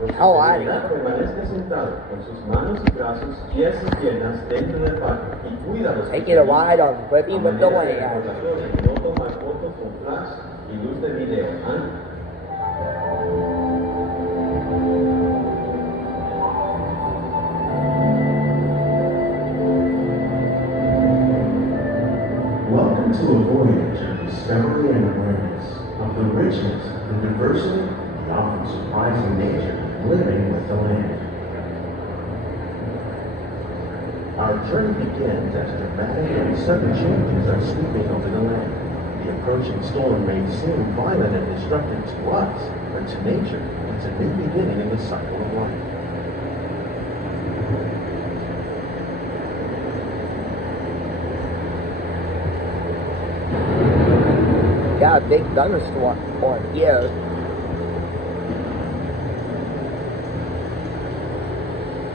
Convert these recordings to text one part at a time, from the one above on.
Oh, I permanezca sentado con sus manos y brazos, pies y piernas dentro del parque y cuida los taking a ride on Living with the Land. No toma fotos con flash y luz de video. Welcome to a voyage of discovery and awareness of the richness and diversity of the often surprising nature living with the land. Our journey begins as dramatic and sudden changes are sweeping over the land. The approaching storm may seem violent and destructive to us, but to nature, it's a new beginning in the cycle of life. Got a big thunderstorm on here.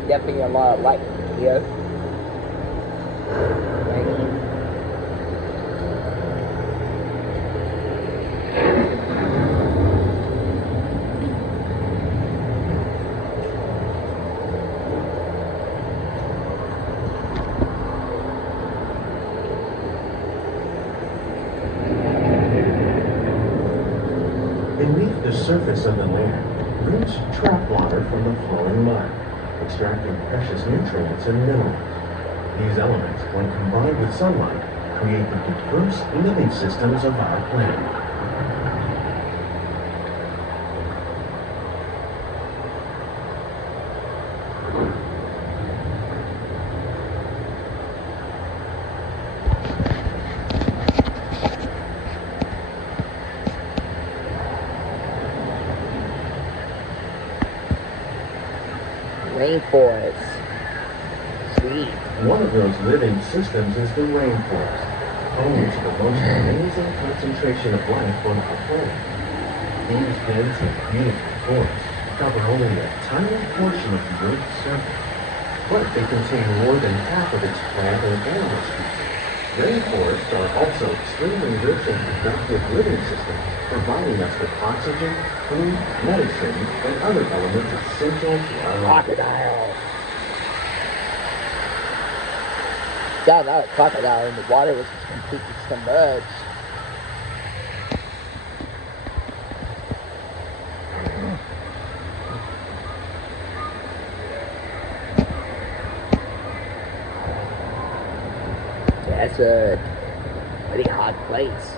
Definitely a lot of light here. Beneath the surface of the land, roots trap water from the flowing mud, extracting precious nutrients and minerals. These elements, when combined with sunlight, create the diverse living systems of our planet. Rainforest. Sweet. One of those living systems is the rainforest, home to the most amazing concentration of life on our planet. These dense and beautiful forests cover only a tiny portion of the Earth's surface, but they contain more than half of its plant and animal species. Rainforests are also extremely rich and productive living systems, providing us with oxygen, food, medicine, and other elements essential to our life. Crocodile. Got another crocodile in the water was completely submerged. That's a pretty hot place.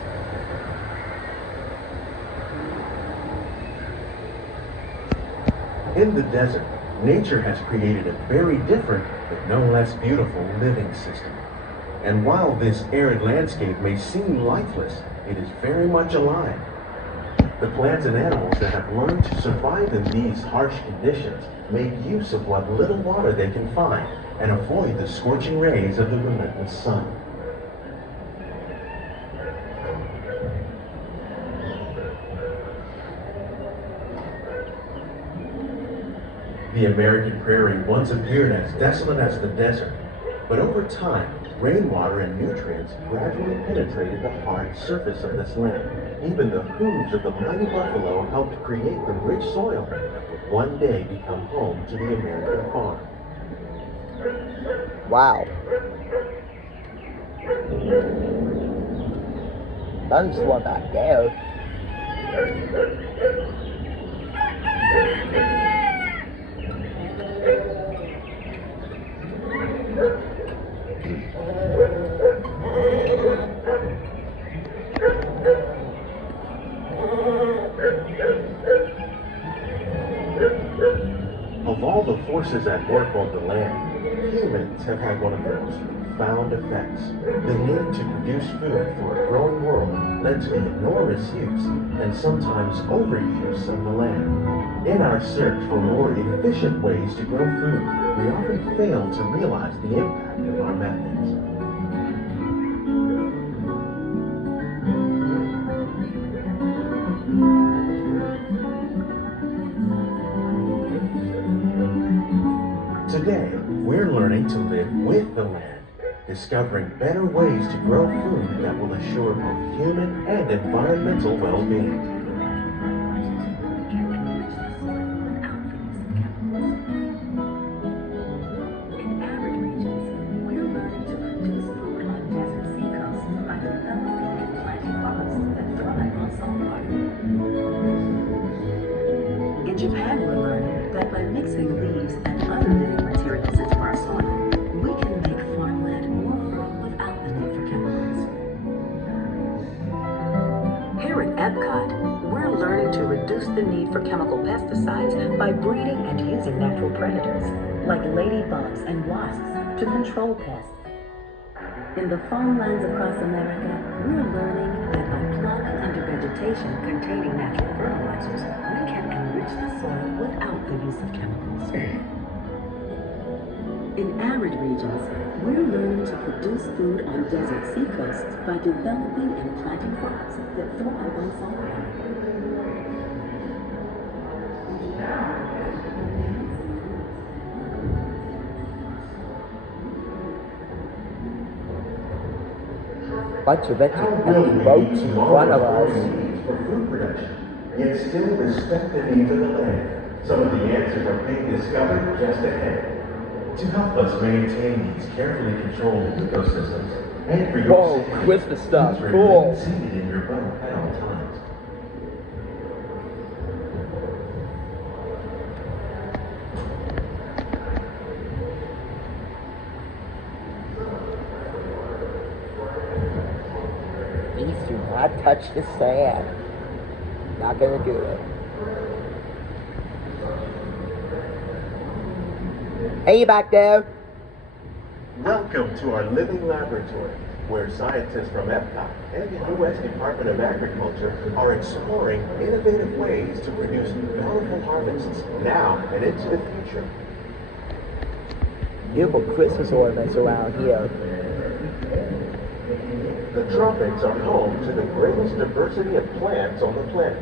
In the desert, nature has created a very different, but no less beautiful living system. And while this arid landscape may seem lifeless, it is very much alive. The plants and animals that have learned to survive in these harsh conditions make use of what little water they can find and avoid the scorching rays of the relentless sun. The American prairie once appeared as desolate as the desert, but over time, rainwater and nutrients gradually penetrated the hard surface of this land. Even the hooves of the mighty buffalo helped create the rich soil that would one day become home to the American farm. Wow. Thunderstorm back there. Of all the forces at work on the land, humans have had one of the most profound effects. The need to produce food for a growing world led to the enormous use and sometimes overuse of the land. In our search for more efficient ways to grow food, we often fail to realize the impact of our methods. Today, we're learning to live with the land, discovering better ways to grow food that will assure both human and environmental well-being. In Japan, we're learning that by mixing leaves and other living materials into our soil, we can make farmland more fertile without the need for chemicals. Here at Epcot, we're learning to reduce the need for chemical pesticides by breeding and using natural predators, like ladybugs and wasps, to control pests. In the farmlands across America, we're learning that by plowing under vegetation containing natural fertilizers, we can enrich the soil without the use of chemicals. In arid regions, we're learning to produce food on desert seacoasts by developing and planting crops that thrive on saltwater. Bunch of empty boats in front of us. For food production, yet still respect the needs of the land. Some of the answers are being discovered just ahead. To help us maintain these carefully controlled ecosystems, and for your Whoa, safety, Christmas stuff, please cool. remain seated in your boat at all times. Please do not touch the sand. Not gonna do it. Hey, you back there. Welcome to our living laboratory, where scientists from Epcot and the U.S. Department of Agriculture are exploring innovative ways to produce bountiful harvests now and into the future. Beautiful Christmas ornaments around here. The tropics are home to the greatest diversity of plants on the planet.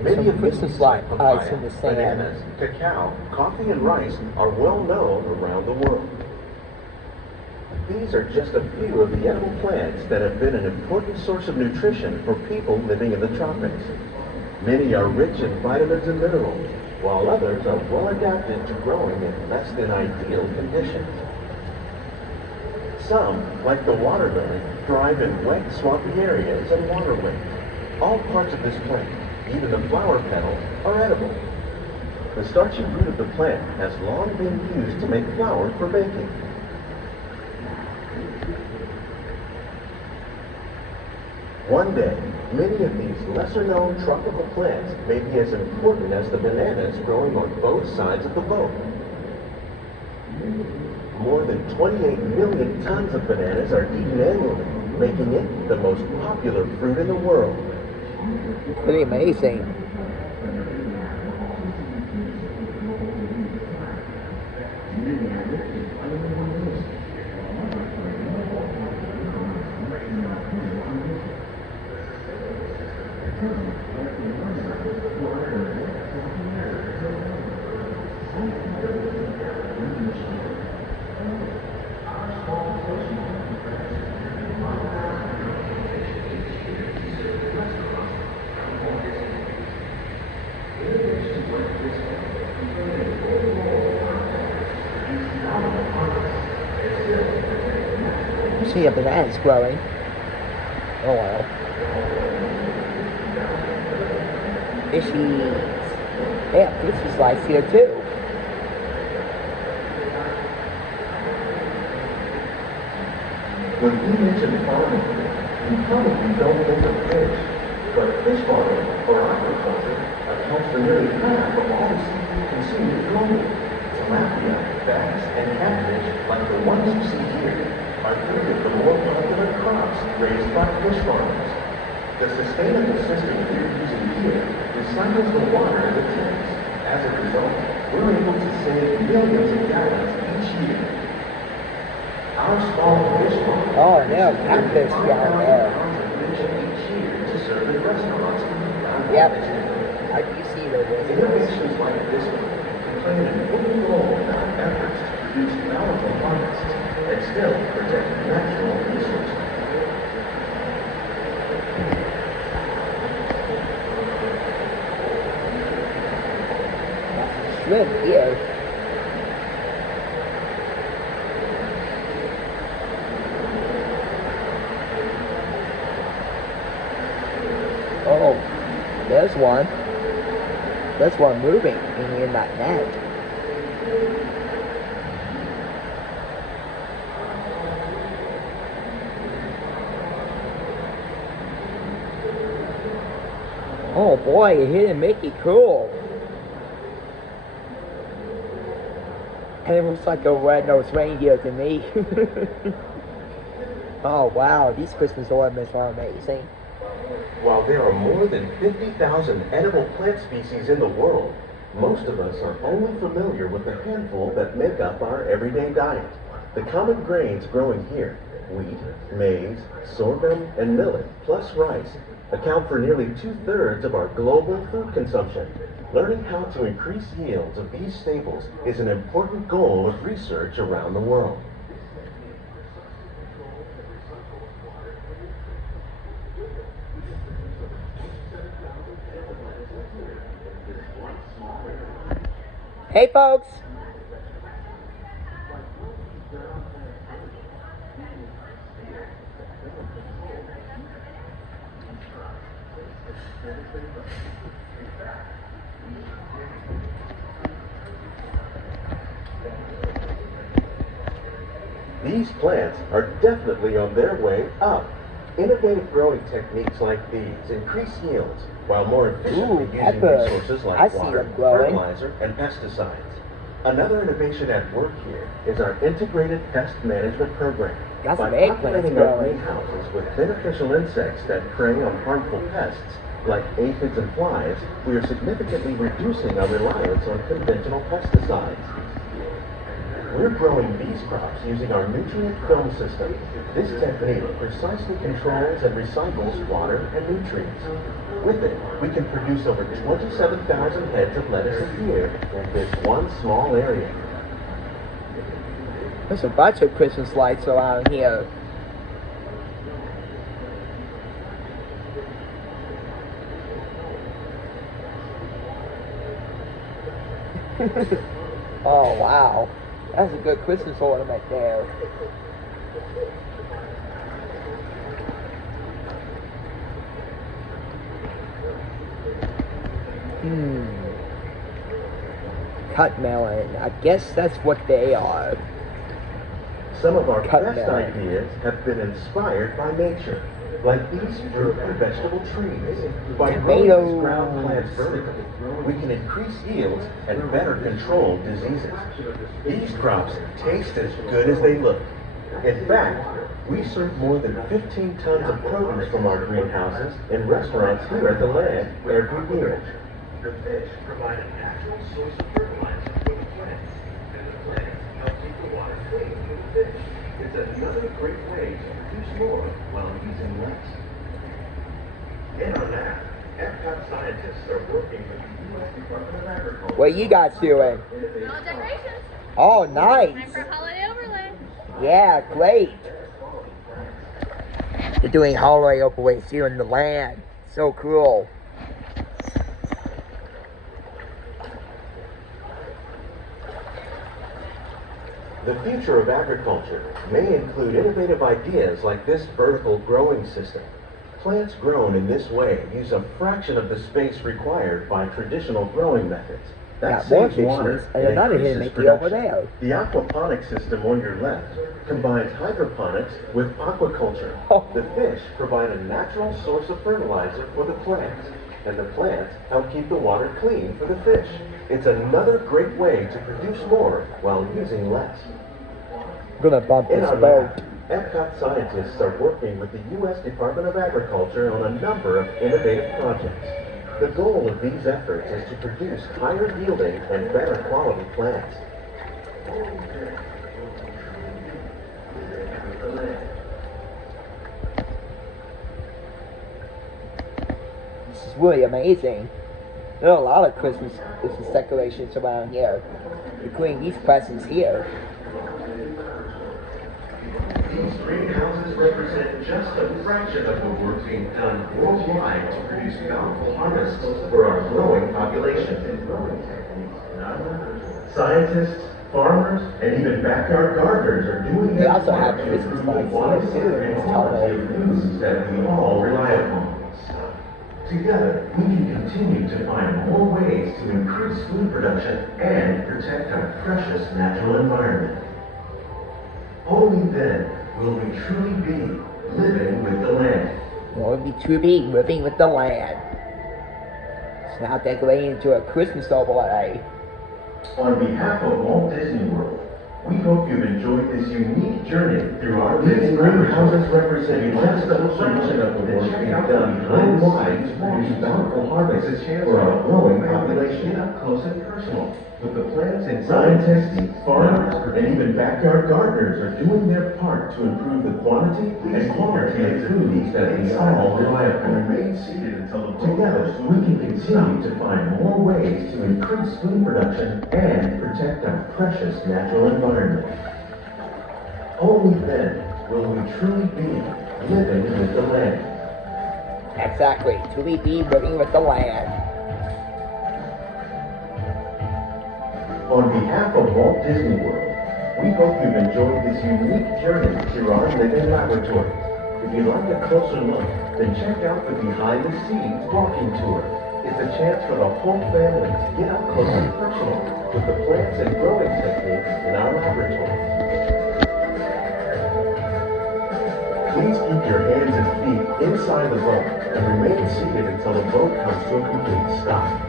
Many of Christmas these, lights papaya, in the sand. bananas, cacao, coffee, and rice are well known around the world. These are just a few of the edible plants that have been an important source of nutrition for people living in the tropics. Many are rich in vitamins and minerals, while others are well adapted to growing in less than ideal conditions. Some, like the water lily, thrive in wet, swampy areas and waterways. All parts of this plant, even the flower petals, are edible. The starchy root of the plant has long been used to make flour for baking. One day, many of these lesser-known tropical plants may be as important as the bananas growing on both sides of the boat. More than 28 million tons of bananas are eaten annually, making it the most popular fruit in the world. Pretty amazing. See a banana's growing. Oh well. Fishies. Yeah, fishies life here too. When we mention farming, you probably don't think of fish, but fish farming, or aquaculture, accounts for nearly half of all the seafood consumed globally. Tilapia, bass, and catfish, like the ones you see here, are three of the more popular crops raised by fish farmers. The sustainable system we're using here recycles the water in the tanks. As a result, we're able to save millions of gallons each year. Our small fish farm Oh, now catfish down there. fish each year to serve in restaurants around Yep. Washington. I do see those. Innovations like this one can play an important role in our efforts to produce bountiful harvests and still protect natural resources. Shrimp here. Oh, there's one. That's why I'm moving in that net. Oh boy, you're hitting Mickey, cool. And it looks like a red-nosed reindeer to me. Oh wow, these Christmas ornaments are amazing. While there are more than 50,000 edible plant species in the world, most of us are only familiar with the handful that make up our everyday diet. The common grains growing here, wheat, maize, sorghum, and millet, plus rice, account for nearly 2/3 of our global food consumption. Learning how to increase yields of these staples is an important goal of research around the world. Hey folks! These plants are definitely on their way up. Innovative growing techniques like these increase yields while more efficiently using peppers. resources I like see water, them growing. fertilizer, and pesticides. Another innovation at work here is our integrated pest management program. Got By some eggplants populating our growing. greenhouses with beneficial insects that prey on harmful pests, like aphids and flies, we are significantly reducing our reliance on conventional pesticides. We're growing these crops using our nutrient film system. This technique precisely controls and recycles water and nutrients. With it, we can produce over 27,000 heads of lettuce a year in this one small area. There's a bunch of Christmas lights around here. Oh wow, that's a good Christmas ornament there. Cut melon. I guess that's what they are. Some of our Cut best melon. ideas have been inspired by nature, like these fruit and vegetable trees. By growing Tomatoes. these ground plants vertically, we can increase yields and better control diseases. These crops taste as good as they look. In fact, we serve more than 15 tons of produce from our greenhouses in restaurants here at the land every year. The fish provide a natural source of fertilizer for the plants, and the plants help keep the water clean for the fish. It's another great way to produce more while using less. In our lab, Epcot scientists are working with the U.S. Department of Agriculture. What are you guys doing? All decorations. Oh, nice. Time for holiday overlay. Yeah, great. They're doing holiday overlays here in the land. So cool. The future of agriculture may include innovative ideas like this vertical growing system. Plants grown in this way use a fraction of the space required by traditional growing methods. That Got more saves water pictures, and another increases here, Mickey, over production. there. The aquaponics system on your left combines hydroponics with aquaculture. Oh. The fish provide a natural source of fertilizer for the plants, and the plants help keep the water clean for the fish. It's another great way to produce more while using less. I'm gonna bump In this our boat. lab, Epcot scientists are working with the U.S. Department of Agriculture on a number of innovative projects. The goal of these efforts is to produce higher yielding and better quality plants. This is really amazing. There are a lot of Christmas decorations around here, including these presents here. These greenhouses represent just a fraction of the work being done worldwide to produce bountiful harvests for our growing population. Scientists, farmers, and even backyard gardeners are doing They their also part have to Christmas improve the lights here quality too in and this quality tunnel. of foods that we all rely upon. Together, we can continue to find more ways to increase food production and protect our precious natural environment. Only then will we truly be living with the land. Will we truly be living with the land? It's now decorating into a Christmas overlay. On behalf of Walt Disney World, we hope you've enjoyed this unique journey through our these greenhouses represent just a fraction of the work being done worldwide to produce bountiful harvests for our growing population. Get up close and personal with the plants and scientists, farmers, and even backyard gardeners are doing their part to improve the quantity and quality of foods that we all rely upon. Remain seated until the together, we can continue to find more ways to increase food production and protect our precious natural environment. Only then will we truly be living with the land. Exactly, truly be living with the land. On behalf of Walt Disney World, we hope you've enjoyed this unique journey through our living laboratories. If you'd like a closer look, then check out the Behind the Scenes walking tour. It's a chance for the whole family to get up close and personal with the plants and growing techniques in our laboratories. Please keep your hands and feet inside the boat and remain seated until the boat comes to a complete stop.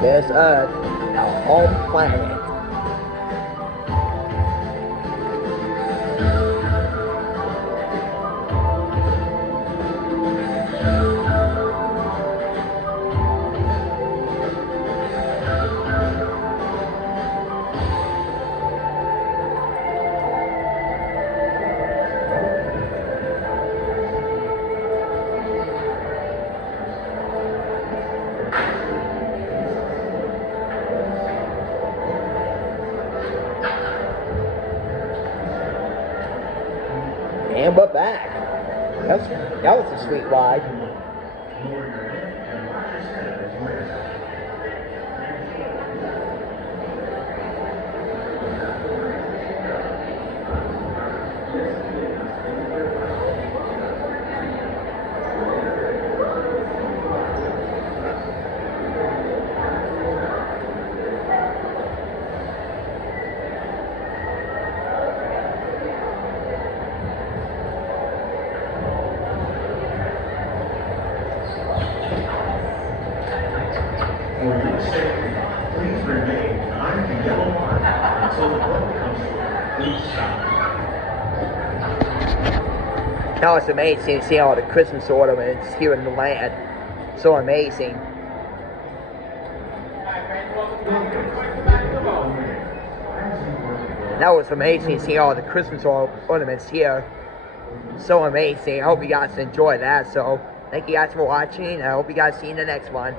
There's Earth, our home planet. And we're back. That was a sweet ride. Please remain behind the yellow line until the boat comes to a complete stop. Now it's amazing to see all the Christmas ornaments here in the land. So amazing. That was amazing to see all the Christmas ornaments here. So amazing. I hope you guys enjoyed that. So thank you guys for watching. I hope you guys see you in the next one.